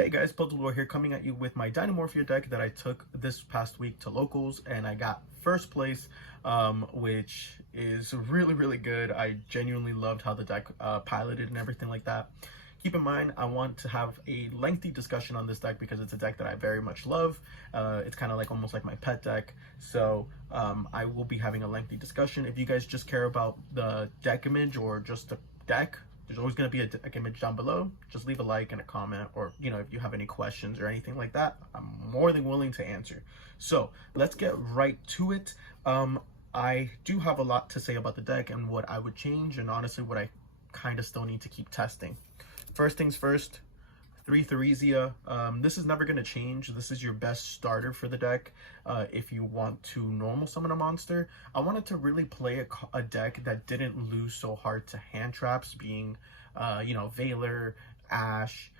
Hey guys, Puzzle here coming at you with my Dinomorphia deck that I took this past week to locals and I got first place, which is really good. I genuinely loved how the deck piloted and everything like that. Keep in mind, I want to have a lengthy discussion on this deck because it's a deck that I very much love. It's kind of like almost like my pet deck. So I will be having a lengthy discussion. If you guys just care about the deck image or just the deck, there's always going to be a deck image down below. Just leave a like and a comment, or if you have any questions or anything like that, I'm more than willing to answer. So let's get right to it. I do have a lot to say about the deck and what I would change, and honestly what I kind of still need to keep testing. First things first, 3 Theresia. This is never going to change. This is your best starter for the deck. If you want to normal summon a monster, I wanted to really play a deck that didn't lose so hard to hand traps, being, Veiler, Ash,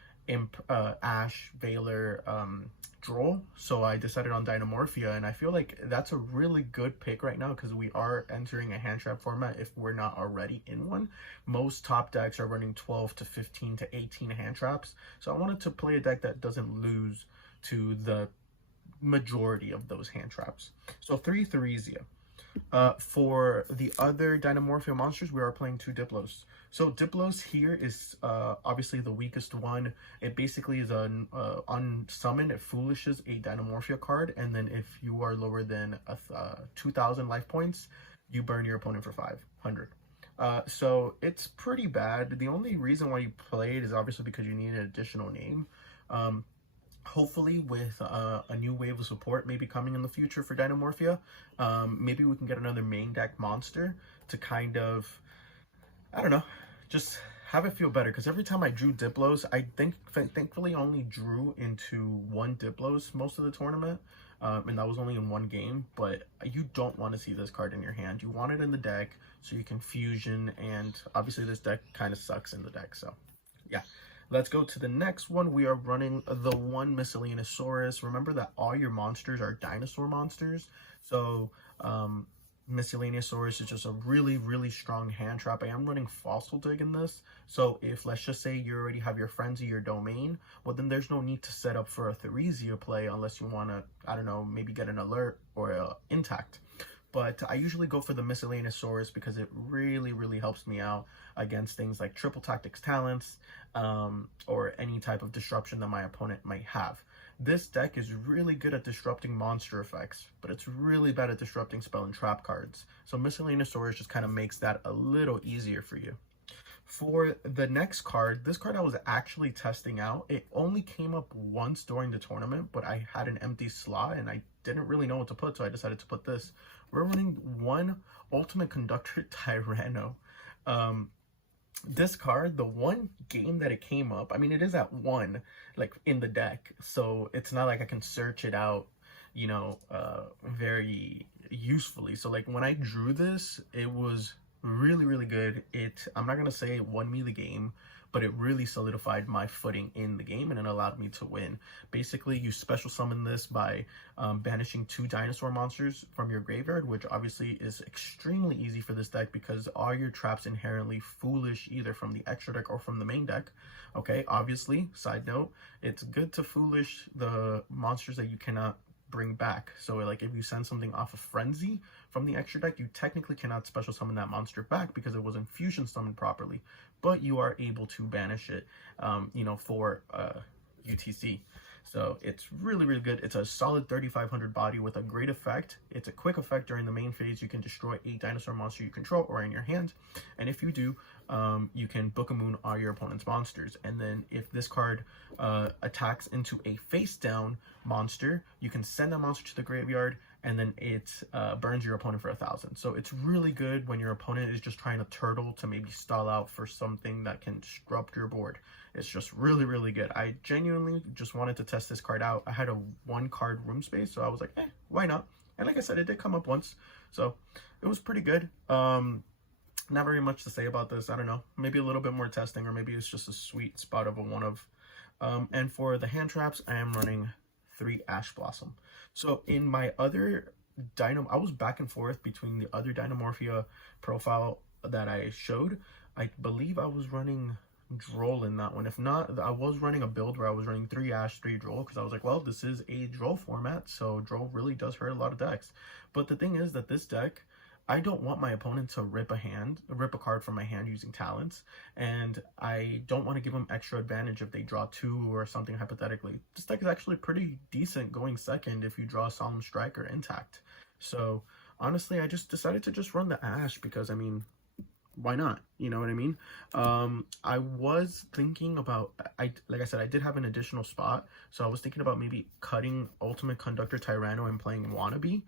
Ash, Veiler, Droll. So I decided on Dinomorphia, and I feel like that's a really good pick right now because we are entering a hand trap format if we're not already in one. Most top decks are running 12 to 15 to 18 hand traps. So I wanted to play a deck that doesn't lose to the majority of those hand traps. So 3 Theresia. For the other Dinomorphia monsters, we are playing 2 Diplos. So Diplos here is obviously the weakest one. It basically is an unsummon. It foolishes a Dinomorphia card, and then if you are lower than 2,000 life points, you burn your opponent for 500. So it's pretty bad. The only reason why you play it is obviously because you need an additional name. Hopefully with a new wave of support maybe coming in the future for Dinomorphia, maybe we can get another main deck monster to kind of, I don't know, just have it feel better. Because every time I drew Diplos, I thankfully only drew into 1 Diplos most of the tournament, and that was only in 1 game. But you don't want to see this card in your hand. You want it in the deck so you can fusion, and obviously this deck kind of sucks in the deck, so yeah. Let's go to the next one. We are running the 1 Miscellaneousaurus. Remember that all your monsters are dinosaur monsters. So Miscellaneousaurus is just a really strong hand trap. I am running Fossil Dig in this. So if, let's just say, you already have your Frenzy, your Domain, well, then there's no need to set up for a Theresia play unless you want to, I don't know, maybe get an Alert or a Intact. But I usually go for the Miscellaneousaurus because it really helps me out against things like Triple Tactics Talents, or any type of disruption that my opponent might have. This deck is really good at disrupting monster effects, but it's really bad at disrupting spell and trap cards. So Miscellaneousaurus just kind of makes that a little easier for you. For the next card, this card I was actually testing out. It only came up once during the tournament, but I had an empty slot and I didn't really know what to put, so I decided to put this. We're running 1 Ultimate Conductor Tyranno. This card, the one game that it came up, I mean, it is at 1, like, in the deck, so it's not like I can search it out, very usefully. So, like, when I drew this, it was really good. I'm not gonna say it won me the game, but it really solidified my footing in the game and it allowed me to win. Basically, you special summon this by banishing 2 dinosaur monsters from your graveyard, which obviously is extremely easy for this deck because all your traps inherently foolish either from the extra deck or from the main deck. Okay, obviously, side note, it's good to foolish the monsters that you cannot bring back. So like if you send something off of Frenzy from the extra deck, you technically cannot special summon that monster back because it wasn't fusion summoned properly, but you are able to banish it for UTC. So it's really good. It's a solid 3,500 body with a great effect. It's a quick effect during the main phase. You can destroy a dinosaur monster you control or in your hand, and if you do, you can Book a Moon all your opponent's monsters. And then if this card attacks into a face down monster, you can send that monster to the graveyard, and then it burns your opponent for 1,000. So it's really good when your opponent is just trying to turtle to maybe stall out for something that can disrupt your board. It's just really good. I genuinely just wanted to test this card out. I had a 1 card room space, so I was like, why not? And like I said, it did come up once, so it was pretty good. Not very much to say about this. I don't know, maybe a little bit more testing, or maybe it's just a sweet spot of a 1 of. And for the hand traps, I am running 3 Ash Blossom. So in my other I was back and forth between the other Dinomorphia profile that I showed. I believe I was running Droll in that one. If not, I was running a build where I was running 3 Ash, 3 Droll, because I was like, well, this is a Droll format, so Droll really does hurt a lot of decks. But the thing is that this deck, I don't want my opponent to rip a card from my hand using talents, and I don't want to give them extra advantage if they draw 2 or something hypothetically. This deck is actually pretty decent going second if you draw a Solemn Striker intact. So honestly, I just decided to just run the Ash because, I mean, why not? You know what I mean? I was thinking about, like I said, I did have an additional spot, so I was thinking about maybe cutting Ultimate Conductor Tyranno and playing Wannabe.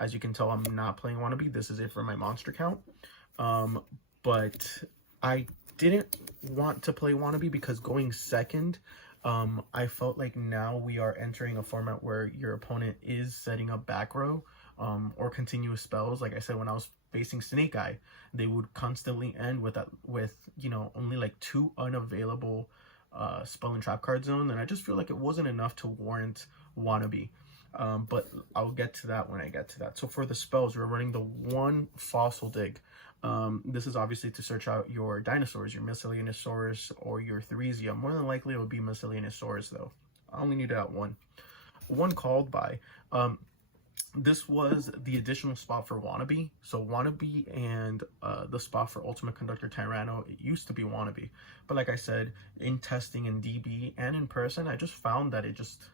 As you can tell, I'm not playing Wannabe. This is it for my monster count. But I didn't want to play Wannabe because going second, I felt like now we are entering a format where your opponent is setting up back row or continuous spells. Like I said, when I was facing Snake Eye, they would constantly end with you know, only like 2 unavailable spell and trap card zone, and I just feel like it wasn't enough to warrant Wannabe. But I'll get to that when I get to that. So for the spells, we're running the 1 Fossil Dig. This is obviously to search out your dinosaurs, your Miscellaneousaurus or your Theresia. More than likely it would be Miscellaneousaurus though. I only need that one. One Called By. This was the additional spot for Wannabe. So Wannabe and the spot for Ultimate Conductor Tyranno, it used to be Wannabe. But like I said, in testing in DB and in person, I just found that it just,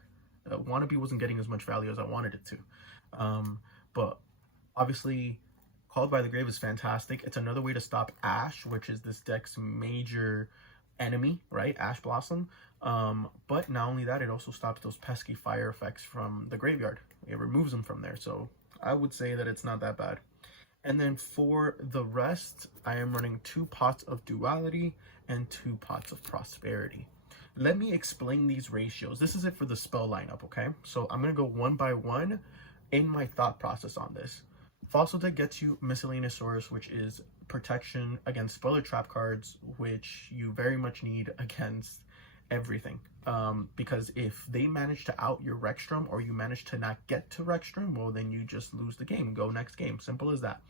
Wannabe wasn't getting as much value as I wanted it to. But obviously, Called by the Grave is fantastic. It's another way to stop Ash, which is this deck's major enemy, right? Ash Blossom. But not only that, it also stops those pesky fire effects from the graveyard. It removes them from there, so I would say that it's not that bad. And then for the rest, I am running 2 pots of Duality and 2 pots of Prosperity. Let me explain these ratios. This is it for the spell lineup, okay? So I'm going to go one by one in my thought process on this. Fossil Deck gets you Miscellaneousaurus, which is protection against spoiler trap cards, which you very much need against everything. Because if they manage to out your Rexstrom or you manage to not get to Rexstrom, well, then you just lose the game. Go next game. Simple as that.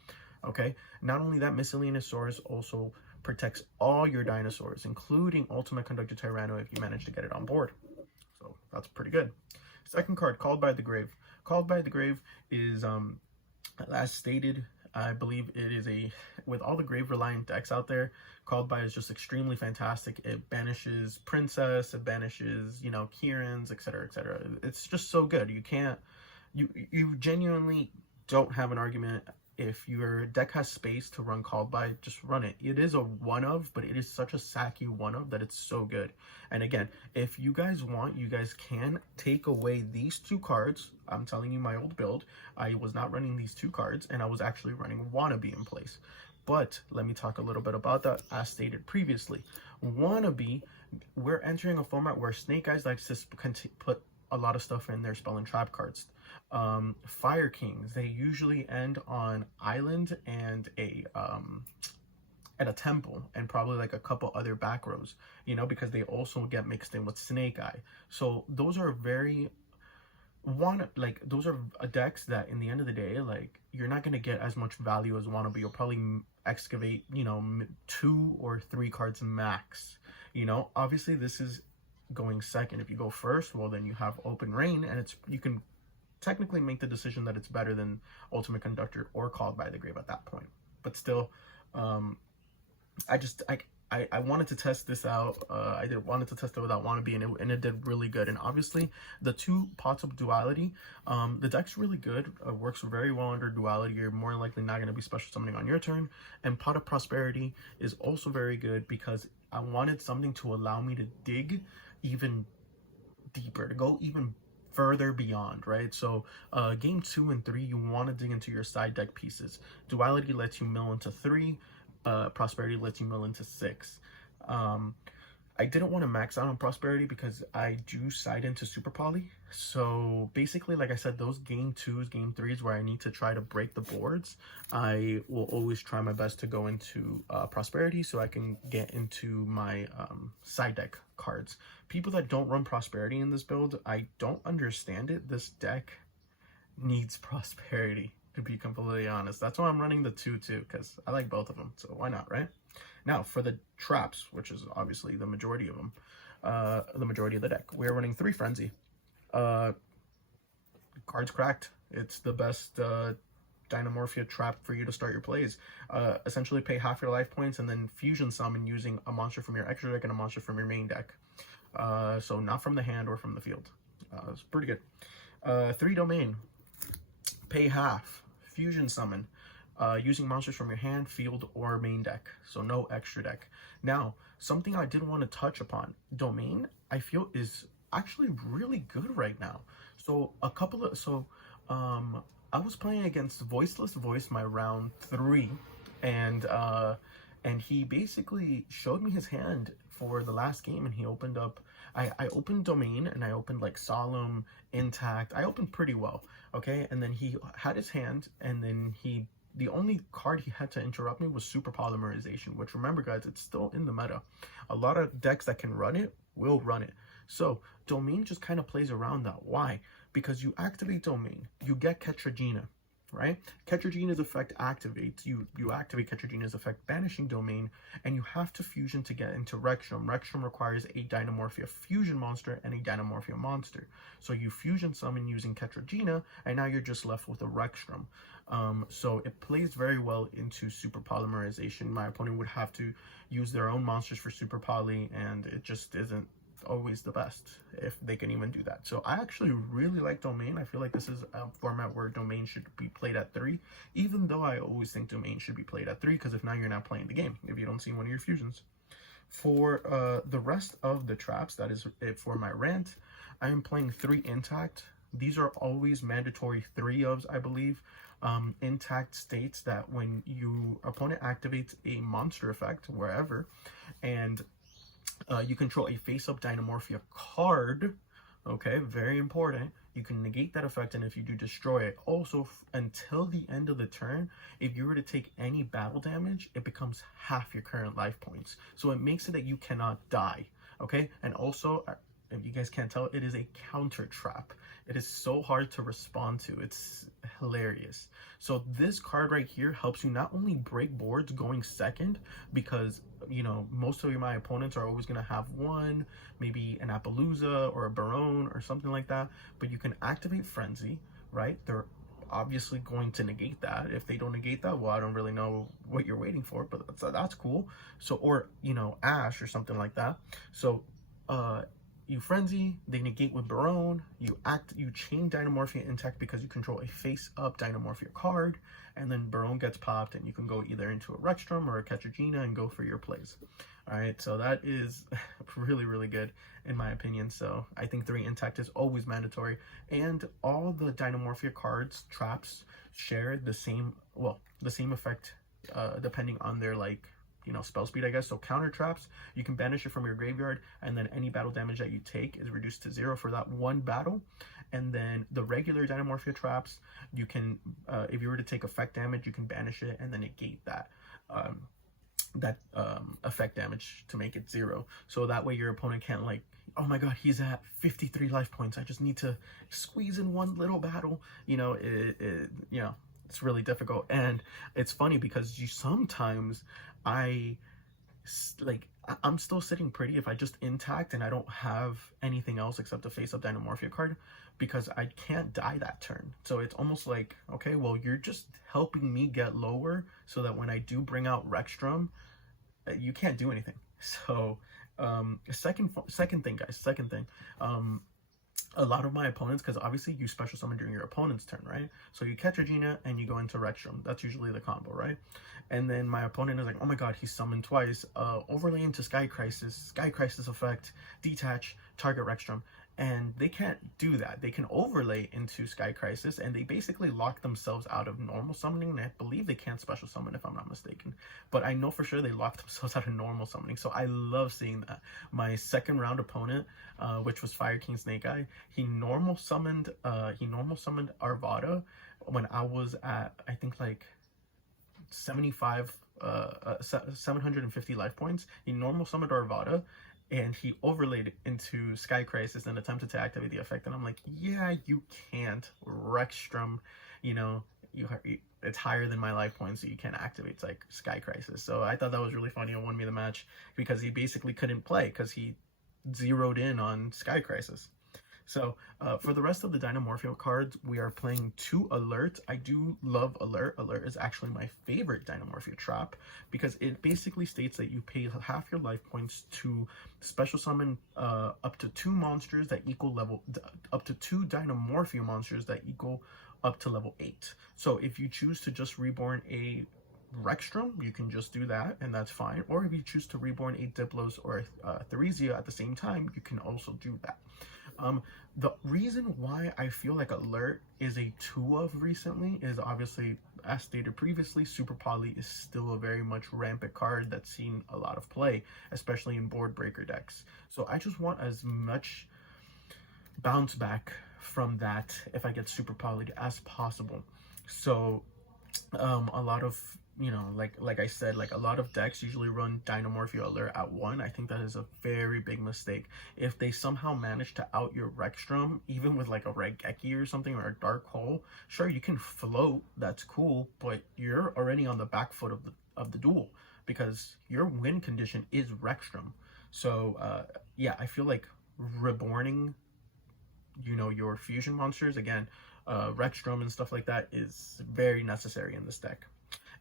Okay? Not only that, Miscellaneousaurus also protects all your dinosaurs, including Ultimate Conductor Tyranno if you manage to get it on board. So that's pretty good. Second card, Called by the Grave. Called by the Grave is, as stated, I believe it is with all the grave reliant decks out there, Called By is just extremely fantastic. It banishes Princess, it banishes, you know, Kieran's, etc., etc. It's just so good. You genuinely don't have an argument. If your deck has space to run Called By, just run it. It is a one-of, but it is such a sacky one-of that it's so good. And again, if you guys want, you guys can take away these 2 cards. I'm telling you my old build. I was not running these 2 cards, and I was actually running Wannabe in place. But let me talk a little bit about that, as stated previously. Wannabe, we're entering a format where Snake Eyes likes to put a lot of stuff in their spell and trap cards. Fire Kings, they usually end on island and at a temple, and probably like a couple other back rows, you know, because they also get mixed in with Snake Eye. So those are those are decks that in the end of the day, like, you're not going to get as much value as Wannabe. You'll probably excavate, you know, 2 or 3 cards max. You know, obviously this is going second. If you go first, well, then you have Open Rain, and you can technically make the decision that it's better than Ultimate Conductor or Called by the Grave at that point. But still, I wanted to test this out. I wanted to test it without Wannabe, and it did really good. And obviously, the 2 pots of Duality, the deck's really good. Works very well under Duality. You're more than likely not going to be special summoning on your turn. And Pot of Prosperity is also very good because I wanted something to allow me to dig even deeper, to go even further beyond, right? So game 2 and 3, you want to dig into your side deck pieces. Duality lets you mill into 3. Prosperity lets you mill into 6. I didn't want to max out on Prosperity because I do side into Super Poly. So basically, like I said, those game 2s, game 3s where I need to try to break the boards, I will always try my best to go into Prosperity so I can get into my side deck cards. People that don't run Prosperity in this build, I don't understand it. This deck needs Prosperity, to be completely honest. That's why I'm running the 2 too, because I like both of them, so why not, right? Now, for the traps, which is obviously the majority of them, the majority of the deck, we're running 3 Frenzy. Cards Cracked. It's the best Dinomorphia trap for you to start your plays. Essentially pay half your life points and then fusion summon using a monster from your extra deck and a monster from your main deck. So not from the hand or from the field. It's pretty good. 3 Domain. Pay half. Fusion summon. Using monsters from your hand, field, or main deck. So no extra deck. Now, something I did want to touch upon. Domain, I feel, is actually really good right now. So I was playing against Voiceless Voice my round 3, and he basically showed me his hand for the last game, and he opened up. I opened Domain, and I opened like Solemn, Intact. I opened pretty well, okay. And then he had his hand, and then the only card he had to interrupt me was Super Polymerization, which, remember guys, it's still in the meta. A lot of decks that can run it will run it. So Domain just kind of plays around that. Why? Because you activate Domain, you get Ketragina, right? Ketragina's effect activates, you activate Ketragina's effect, banishing Domain, and you have to fusion to get into Rekstrom. Rekstrom requires a Dinomorphia fusion monster and a Dinomorphia monster. So you fusion summon using Ketragina, and now you're just left with a Rekstrom. So it plays very well into Super Polymerization. My opponent would have to use their own monsters for Super Poly, and it just isn't always the best if they can even do that. So I actually really like Domain. I feel like this is a format where Domain should be played at 3, even though I always think Domain should be played at 3, because if not, you're not playing the game if you don't see one of your fusions. For the rest of the traps, that is it for my rant. I am playing 3 Intact. These are always mandatory 3-ofs, I believe. Intact states that when your opponent activates a monster effect wherever, and you control a face-up Dinomorphia card, okay, very important, you can negate that effect, and if you do, destroy it. Also, until the end of the turn, if you were to take any battle damage, it becomes half your current life points. So it makes it that you cannot die, okay? And also, if you guys can't tell, it is a counter trap. It is so hard to respond to. It's hilarious. So this card right here helps you not only break boards going second, because, you know, most of my opponents are always going to have one, maybe an Appaloosa or a Barone or something like that, but you can activate Frenzy, right? They're obviously going to negate that. If they don't negate that, well, I don't really know what you're waiting for, but that's cool. So, or, you know, Ash or something like that. So, you Frenzy, they negate with Barone, you chain Dinomorphia Intact because you control a face-up Dinomorphia card, and then Barone gets popped, and you can go either into a Rekstrom or a Ketragina and go for your plays. Alright, so that is really, really good in my opinion. So I think 3 Intact is always mandatory, and all the Dinomorphia cards, traps, share the same effect, depending on their, like, you know, spell speed, I guess. So counter traps, you can banish it from your graveyard, and then any battle damage that you take is reduced to 0 for that one battle. And then the regular Dinomorphia traps, you can, if you were to take effect damage, you can banish it and then negate that effect damage to make it 0. So that way your opponent can't, like, oh my god, he's at 53 life points, I just need to squeeze in one little battle. You know, you know, it's really difficult. And it's funny because sometimes I'm still sitting pretty if I just Intact and I don't have anything else except a face-up Dinomorphia card, because I can't die that turn. So it's almost like, okay, well, you're just helping me get lower so that when I do bring out Rekstrom, you can't do anything. So second thing, guys, a lot of my opponents, because obviously you special summon during your opponent's turn, right? So you catch Regina and you go into Rekstrom. That's usually the combo, right? And then my opponent is like, oh my god, he's summoned twice. Overlay into Sky Crisis effect, detach, target Rekstrom. And they can't do that. They can overlay into Sky Crisis, and they basically lock themselves out of normal summoning. And I believe they can't special summon, if I'm not mistaken. But I know for sure they locked themselves out of normal summoning. So I love seeing that. My second round opponent, which was Fire King Snake Eye, he normal summoned Arvada when I was at, I think, like 750 life points. He normal summoned Arvada, and he overlaid it into Sky Crisis and attempted to activate the effect. And I'm like, yeah, you can't. Rekstrom, you know, it's higher than my life points, so you can't activate. It's like Sky Crisis. So I thought that was really funny and won me the match because he basically couldn't play because he zeroed in on Sky Crisis. So for the rest of the Dinomorphia cards, we are playing 2 Alert. I do love Alert. Alert is actually my favorite Dinomorphia trap because it basically states that you pay half your life points to special summon up to 2 monsters that equal level, up to 2 Dinomorphia monsters that equal up to level 8. So if you choose to just reborn a Rexstrom, you can just do that, and that's fine. Or if you choose to reborn a Diplos or a Theresia at the same time, you can also do that. The reason why I feel like Alert is a 2 of recently is obviously, as stated previously, Super Poly is still a very much rampant card that's seen a lot of play, especially in board breaker decks. So I just want as much bounce back from that if I get Super Polyed as possible. So a lot of, you know, like I said, like a lot of decks usually run Dinomorphia Alert at 1. I think that is a very big mistake. If they somehow manage to out your Rexstrom, even with like a Regeki or something, or a Dark Hole, sure, you can float, that's cool, but you're already on the back foot of the duel because your win condition is Rexstrom. So yeah, I feel like reborning, you know, your fusion monsters, again, Rexstrom and stuff like that is very necessary in this deck.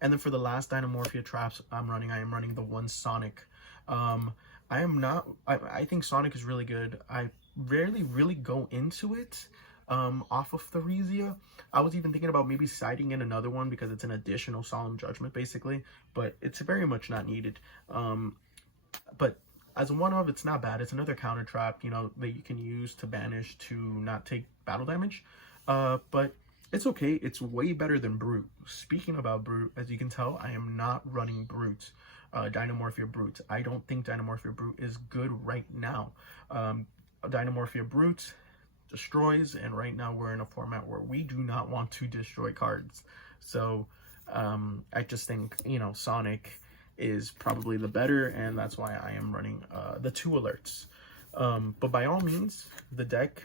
And then for the last Dinomorphia traps I am running the 1 Sonic. I think Sonic is really good. I rarely really go into it off of Theresia. I was even thinking about maybe siding in another one because it's an additional Solemn Judgment basically, but it's very much not needed. But as a one-of, it's not bad. It's another counter trap, you know, that you can use to banish to not take battle damage. But it's okay. It's way better than Brute. Speaking about Brute, as you can tell, I am not running Brute, Dinomorphia Brute. I don't think Dinomorphia Brute is good right now. Dinomorphia Brute destroys, and right now we're in a format where we do not want to destroy cards. So I just think, you know, Sonic is probably the better, and that's why I am running the 2 Alerts. But by all means, the deck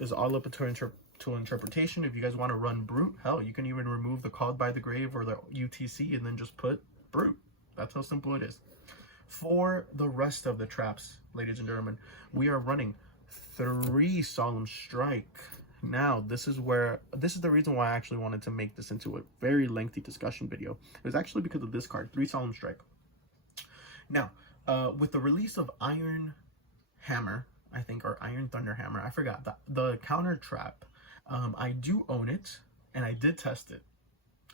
is all up to interpretation. If you guys want to run Brute, hell, you can even remove the Called by the Grave or the UTC and then just put Brute. That's how simple it is. For the rest of the traps, ladies and gentlemen, we are running 3 Solemn Strike. Now, this is the reason why I actually wanted to make this into a very lengthy discussion video. It was actually because of this card, 3 Solemn Strike. Now, with the release of Iron Hammer, I think, or Iron Thunder Hammer, I forgot, the counter trap, I do own it, and I did test it,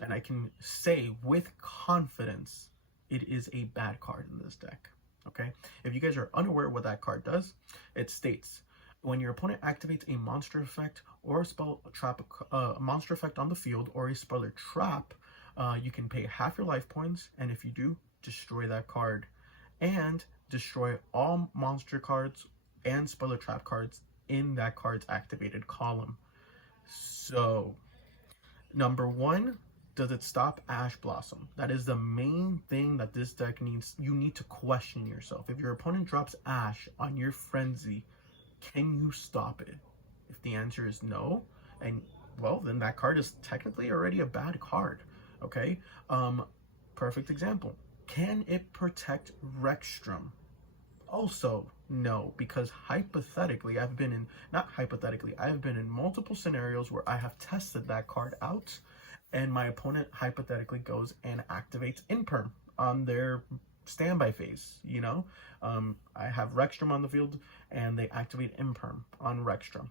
and I can say with confidence it is a bad card in this deck. Okay, if you guys are unaware what that card does, it states when your opponent activates a monster effect or a spell trap, monster effect on the field, or a spell or trap, you can pay half your life points, and if you do, destroy that card and destroy all monster cards and spell or trap cards in that card's activated column. So, number 1, does it stop Ash Blossom? That is the main thing that this deck needs. You need to question yourself. If your opponent drops Ash on your Frenzy, can you stop it? If the answer is no, and well, then that card is technically already a bad card. Okay, perfect example. Can it protect Rexstrom? Also, no, because hypothetically, I've been in multiple scenarios where I have tested that card out, and my opponent hypothetically goes and activates Imperm on their standby phase, you know? I have Rexstrom on the field, and they activate Imperm on Rexstrom,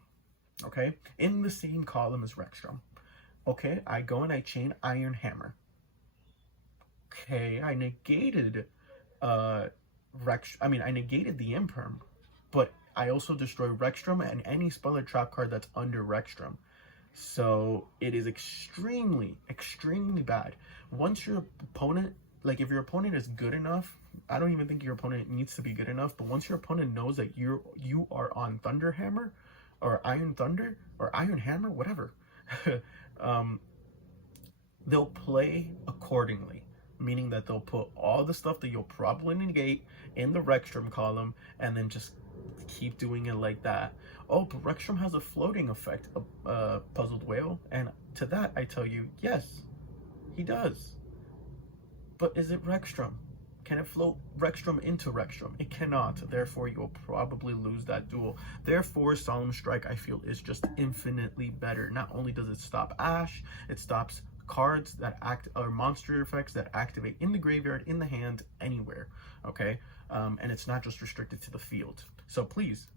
okay? In the same column as Rexstrom. Okay, I go and I chain Iron Hammer. Okay, I negated I negated the Imperm, but I also destroy Rexstrom and any spell or trap card that's under Rexstrom. So it is extremely, extremely bad. Once your opponent, like if your opponent is good enough, I don't even think your opponent needs to be good enough, but once your opponent knows that you are on Thunder Hammer or Iron Thunder or Iron Hammer, whatever, they'll play accordingly. Meaning that they'll put all the stuff that you'll probably negate in the Rexstrom column and then just keep doing it like that. Oh, but Rexstrom has a floating effect, a puzzled whale, and to that I tell you, yes, he does. But is it Rexstrom? Can it float Rexstrom into Rexstrom? It cannot. Therefore, you'll probably lose that duel. Therefore, Solemn Strike, I feel, is just infinitely better. Not only does it stop Ash, it stops cards that act, or monster effects that activate in the graveyard, in the hand, anywhere. Okay? And it's not just restricted to the field. So please,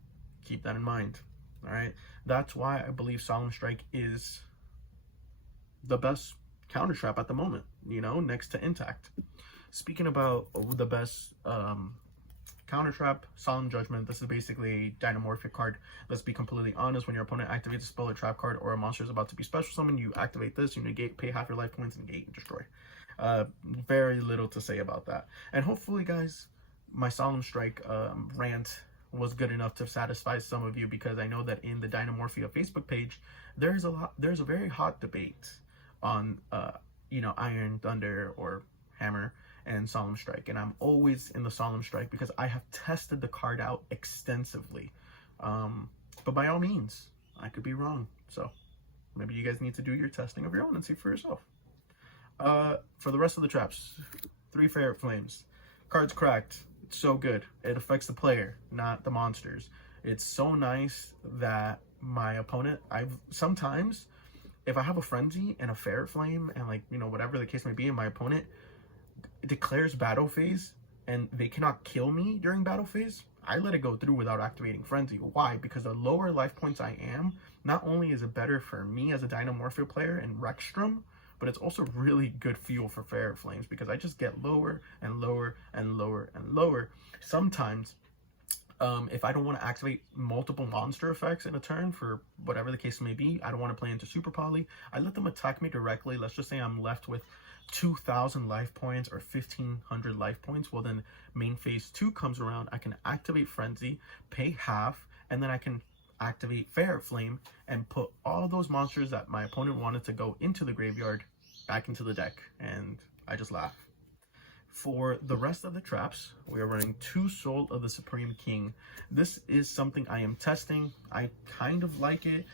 keep that in mind. All right? That's why I believe Solemn Strike is the best counter trap at the moment, you know, next to Intact. Speaking about the best counter trap, Solemn Judgment. This is basically a Dinomorphia card. Let's be completely honest. When your opponent activates a spell or trap card, or a monster is about to be special summoned, you activate this, you negate, pay half your life points, negate, and destroy. Very little to say about that. And hopefully, guys, my Solemn Strike rant was good enough to satisfy some of you, because I know that in the Dinomorphia Facebook page, there's a very hot debate on you know, Iron Thunder or Hammer and Solemn Strike, and I'm always in the Solemn Strike because I have tested the card out extensively. But by all means, I could be wrong, so maybe you guys need to do your testing of your own and see for yourself. For the rest of the traps, 3 Ferret Flames. Card's cracked. It's so good. It affects the player, not the monsters. It's so nice that my opponent, sometimes if I have a Frenzy and a Ferret Flame and, like, you know, whatever the case may be, and my opponent declares battle phase and they cannot kill me during battle phase, I let it go through without activating Frenzy. Why? Because the lower life points I am, not only is it better for me as a Dinomorphia player and Rexstrom, but it's also really good fuel for Ferret Flames, because I just get lower and lower and lower and lower. Sometimes, if I don't want to activate multiple monster effects in a turn, for whatever the case may be, I don't want to play into Super Poly, I let them attack me directly. Let's just say I'm left with 2,000 life points or 1,500 life points. Well, then main phase 2 comes around, I can activate Frenzy, pay half, and then I can activate Ferret Flame and put all those monsters that my opponent wanted to go into the graveyard back into the deck, and I just laugh. For the rest of the traps, we are running 2 Soul of the Supreme King. This is something I am testing. I kind of like it.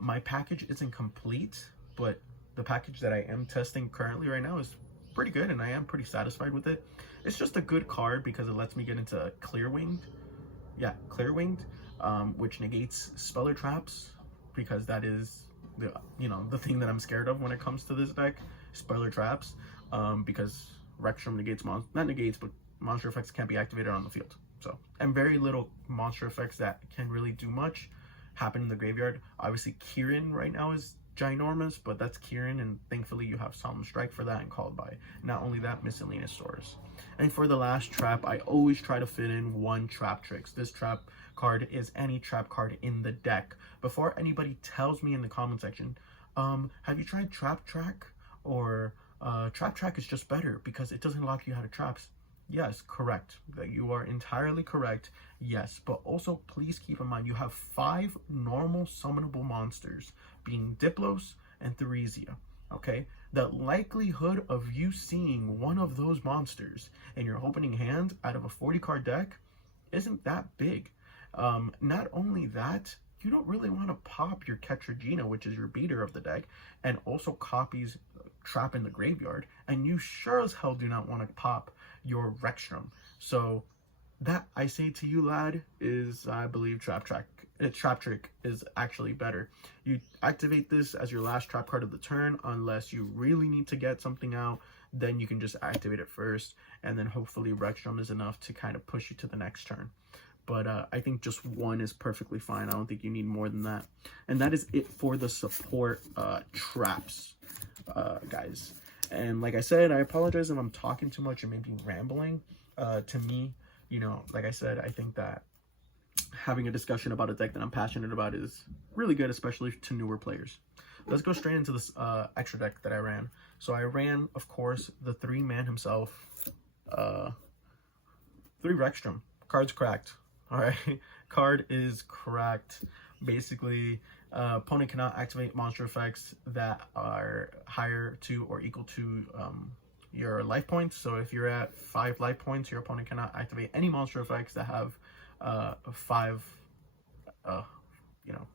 My package isn't complete, but the package that I am testing currently right now is pretty good, and I am pretty satisfied with it. It's just a good card because it lets me get into Clear Winged. Yeah, Clear Winged, which negates Speller Traps, because that is the, you know, the thing that I'm scared of when it comes to this deck, Speller Traps, because Rexstrom negates, not negates, but monster effects can't be activated on the field. So, and very little monster effects that can really do much happen in the graveyard. Obviously, Kieran right now is ginormous, but that's Kieran, and thankfully you have Solemn Strike for that and Called By. Not only that, Miscellaneous Source. And for the last trap, I always try to fit in 1 Trap Tricks. This trap card is any trap card in the deck. Before anybody tells me in the comment section, have you tried Trap Track? Or Trap Track is just better because it doesn't lock you out of traps. Yes, correct. You are entirely correct. Yes, but also please keep in mind you have 5 normal summonable monsters, being Diplos and Theresia. Okay, the likelihood of you seeing one of those monsters in your opening hand out of a 40 card deck isn't that big. Not only that, you don't really want to pop your Ketragina, which is your beater of the deck, and also copies Trap in the graveyard, and you sure as hell do not want to pop your Rexstrom. So that, I say to you, lad, is, I believe, Trap Trick is actually better. You activate this as your last trap card of the turn, unless you really need to get something out, then you can just activate it first, and then hopefully Rexstrom is enough to kind of push you to the next turn. But I think just 1 is perfectly fine. I don't think you need more than that. And that is it for the support traps, guys. And like I said, I apologize if I'm talking too much or maybe rambling. To me, you know, like I said, I think that having a discussion about a deck that I'm passionate about is really good, especially to newer players. Let's go straight into this extra deck that I ran. So I ran, of course, the 3-man himself, 3 Rexstrom. Card's cracked. All right, card is cracked. Basically, opponent cannot activate monster effects that are higher to or equal to your life points. So if you're at 5 life points, your opponent cannot activate any monster effects that have 5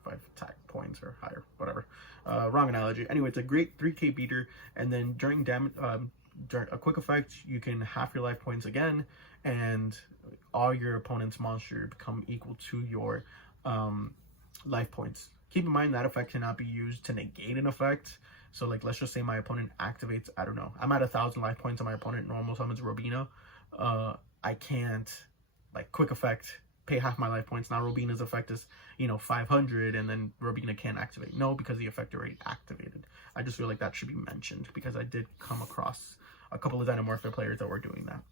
5 attack points or higher, whatever. Wrong analogy. Anyway, it's a great 3k beater, and then during damage, during a quick effect, you can half your life points again, and all your opponent's monster become equal to your life points. Keep in mind that effect cannot be used to negate an effect. So like, let's just say my opponent activates, I don't know, I'm at 1,000 life points and my opponent normal summons Robina. I can't, like, quick effect, pay half my life points. Now Robina's effect is, 500, and then Robina can't activate. No, because the effect already activated. I just feel like that should be mentioned because I did come across a couple of Dinomorphia players that were doing that.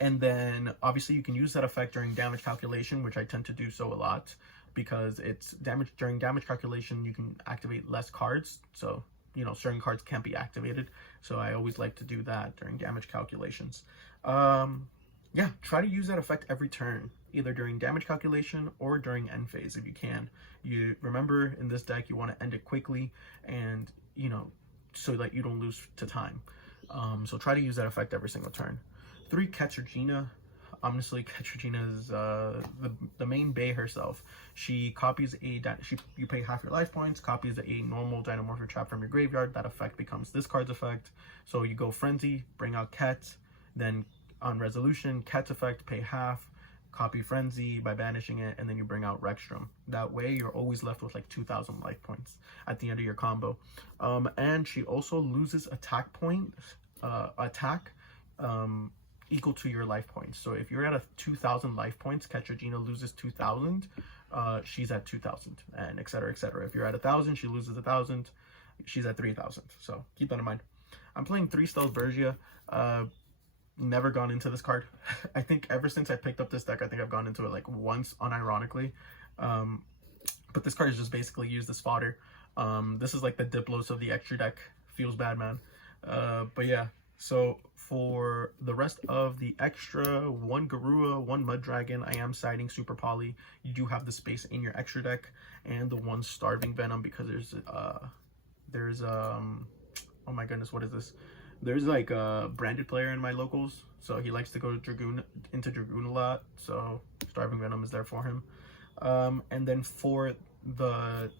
And then obviously you can use that effect during damage calculation, which I tend to do so a lot because it's damage. During damage calculation, you can activate less cards. So, certain cards can't be activated. So I always like to do that during damage calculations. Yeah, try to use that effect every turn, either during damage calculation or during end phase if you can. You remember, in this deck, you want to end it quickly and, so that you don't lose to time. So try to use that effect every single turn. 3, Katarzyna. Honestly, Katarzyna is the main Bae herself. She copies you pay half your life points, copies a normal Dinomorphia trap from your graveyard. That effect becomes this card's effect. So you go Frenzy, bring out Ket, then on resolution, Ket's effect, pay half, copy Frenzy by banishing it, and then you bring out Rexstrom. That way, you're always left with like 2,000 life points at the end of your combo. And she also loses attack equal to your life points. So if you're at 2,000 life points, Katarzyna loses 2,000. She's at 2,000, and etc. etc. If you're at 1,000, she loses 1,000. She's at 3,000. So keep that in mind. I'm playing 3 Stealth Bergia. Never gone into this card. I think ever since I picked up this deck, I think I've gone into it like once unironically. But this card is just basically used as fodder. This is like the Diplos of the extra deck. Feels bad, man. But yeah, so for the rest of the extra, 1 Garua, 1 Mud Dragon, I am siding Super Poly. You do have the space in your extra deck, and the 1 Starving Venom, because there's oh my goodness, what is this? There's like a branded player in my locals, so he likes to go into Dragoon a lot, so Starving Venom is there for him. And then for the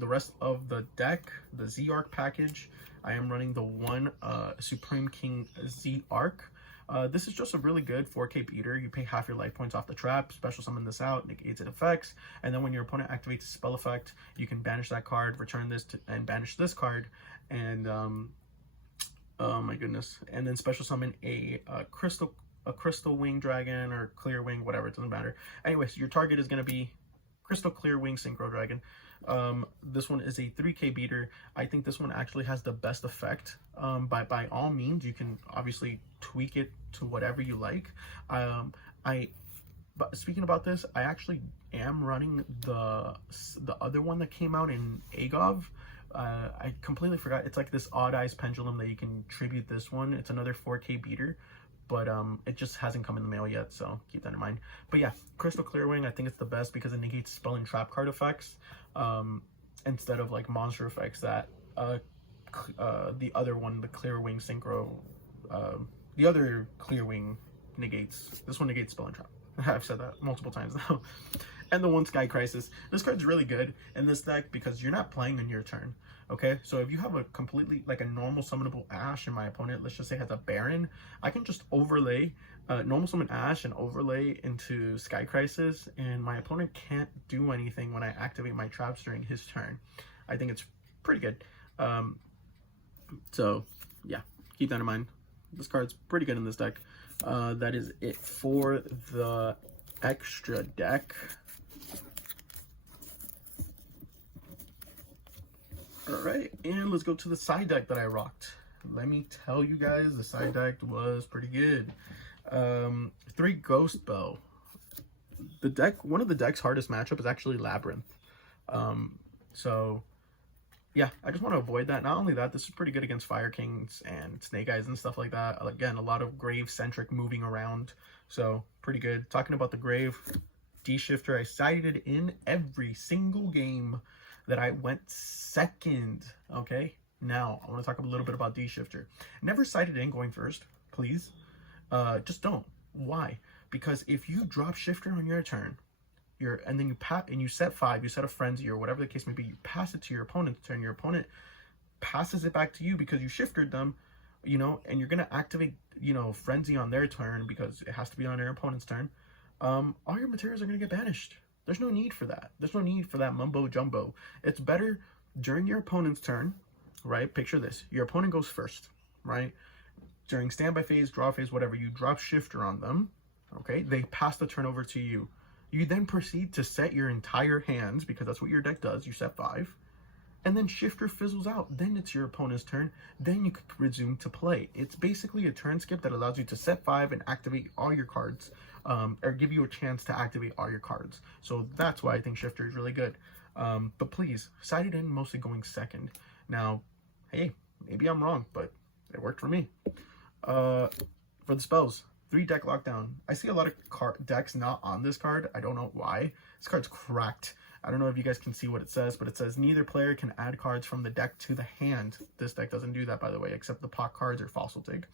rest of the deck, the Z-Arc package, I am running the 1 Supreme King Z-Arc. This is just a really good 4k beater. You pay half your life points off the trap, special summon this out, negates its effects, and then when your opponent activates a spell effect, you can banish that card, return this and banish this card, and oh my goodness, and then special summon a crystal wing dragon or clear wing, whatever, it doesn't matter. Anyways, your target is going to be crystal clear wing synchro dragon. This one is a 3k beater. I think this one actually has the best effect. By all means, you can obviously tweak it to whatever you like. But speaking about this, I actually am running the other one that came out in Agov. I completely forgot. It's like this Odd Eyes Pendulum that you can tribute this one. It's another 4k beater, but it just hasn't come in the mail yet, so keep that in mind. But yeah, Crystal Clearwing, I think it's the best because it negates spell and trap card effects instead of like monster effects that the other one, the Clearwing Synchro, the other Clearwing negates. This one negates spell and trap. I've said that multiple times now. And the 1 Sky Crisis. This card's really good in this deck because you're not playing in your turn. Okay, so if you have a completely, like a normal summonable Ash and my opponent, let's just say, has a Baron, I can just overlay, normal summon Ash and overlay into Sky Crisis, and my opponent can't do anything when I activate my traps during his turn. I think it's pretty good. So, yeah, keep that in mind. This card's pretty good in this deck. That is it for the extra deck. Alright, and let's go to the side deck that I rocked. Let me tell you guys, the side deck was pretty good. 3 Ghost Bow. One of the deck's hardest matchup is actually Labyrinth. So yeah, I just want to avoid that. Not only that, this is pretty good against Fire Kings and Snake Eyes and stuff like that. Again, a lot of Grave-centric moving around, so pretty good. Talking about the Grave, D-Shifter, I sided in every single game that I went second, okay? Now, I want to talk a little bit about D-Shifter. Never sided in going first, please. Just don't. Why? because if you drop Shifter on your turn, and then you set 5, you set a Frenzy or whatever the case may be, you pass it to your opponent's turn, your opponent passes it back to you because you shifted them, you know, and you're gonna activate, you know, Frenzy on their turn because it has to be on their opponent's turn. All your materials are gonna get banished. There's no need for that. There's no need for that mumbo jumbo. It's better during your opponent's turn, right? Picture this: your opponent goes first, right? During standby phase, draw phase, whatever, you drop Shifter on them. Okay, they pass the turn over to you. You then proceed to set your entire hands, because that's what your deck does. You set 5, and then Shifter fizzles out. Then it's your opponent's turn. Then you can resume to play. It's basically a turn skip that allows you to set 5 and activate all your cards, or give you a chance to activate all your cards. So that's why I think Shifter is really good. But please, side it in mostly going second. Now, hey, maybe I'm wrong, but it worked for me. For the spells, 3 deck lockdown. I see a lot of decks not on this card. I don't know why. This card's cracked. I don't know if you guys can see what it says, but it says neither player can add cards from the deck to the hand. This deck doesn't do that, by the way, except the pot cards or Fossil Dig.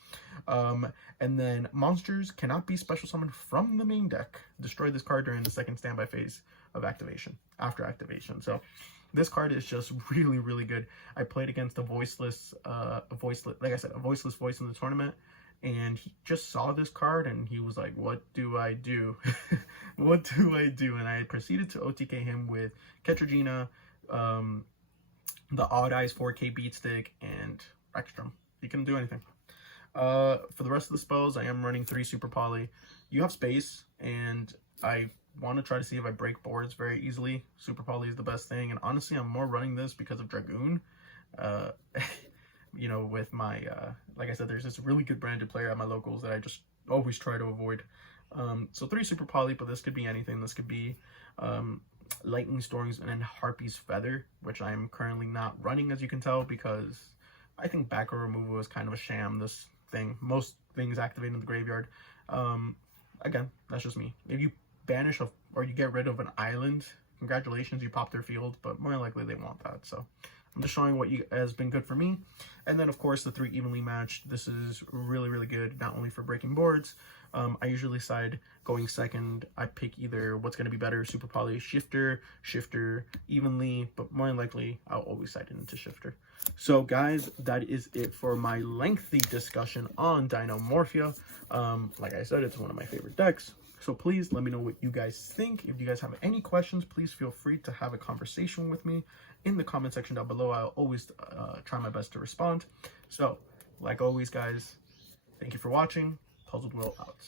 And then monsters cannot be special summoned from the main deck. Destroy this card during the second standby phase of activation, after activation. So this card is just really, really good. I played against a voiceless, like I said, a voiceless voice in the tournament, and he just saw this card and he was like, what do I do? What do I do? And I proceeded to OTK him with Ketragina, the Odd Eyes 4K Beat Stick, and Ekstrom. He couldn't do anything. For the rest of the spells, I am running 3 Super Poly. You have space, and I want to try to see if I break boards very easily. Super Poly is the best thing, and honestly, I'm more running this because of Dragoon. You know, with my, like I said, there's this really good branded player at my locals that I just always try to avoid. So 3 Super Poly, but this could be anything. This could be Lightning Storms and then Harpy's Feather, which I'm currently not running, as you can tell, because I think back row removal is kind of a sham, this thing. Most things activate in the graveyard. Again, that's just me. If you banish or you get rid of an island, congratulations, you pop their field, but more likely they want that. So I'm just showing what has been good for me. And then, of course, the 3 evenly matched. This is really, really good, not only for breaking boards. I usually side going second. I pick either what's going to be better, Super Poly, Shifter, evenly, but more than likely, I'll always side into Shifter. So, guys, that is it for my lengthy discussion on Dinomorphia. Like I said, it's one of my favorite decks. So please let me know what you guys think. If you guys have any questions, please feel free to have a conversation with me in the comment section down below. I'll always try my best to respond. So, like always, guys, thank you for watching. Puzzled Will out.